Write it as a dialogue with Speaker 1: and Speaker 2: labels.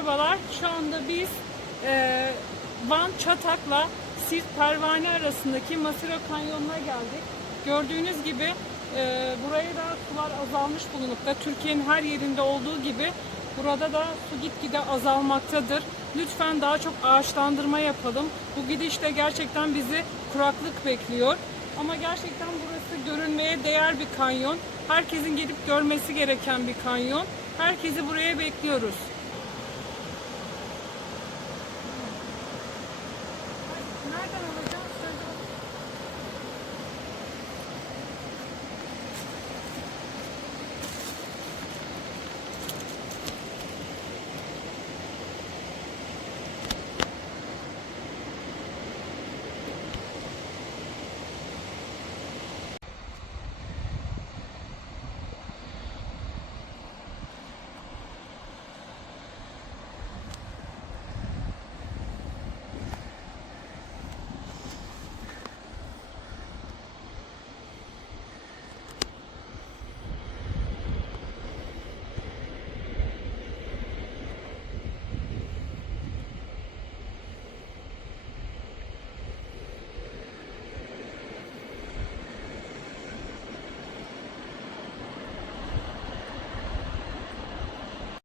Speaker 1: Merhabalar. Şu anda biz e, Van Çatak'la Siirt Pervane arasındaki Masiro Kanyonu'na geldik. Gördüğünüz gibi e, buraya da sular azalmış bulunmakta. Türkiye'nin her yerinde olduğu gibi burada da su gitgide azalmaktadır. Lütfen daha çok ağaçlandırma yapalım. Bu gidişte gerçekten bizi kuraklık bekliyor. Ama gerçekten burası görünmeye değer bir kanyon. Herkesin gelip görmesi gereken bir kanyon. Herkesi buraya bekliyoruz. Gracias.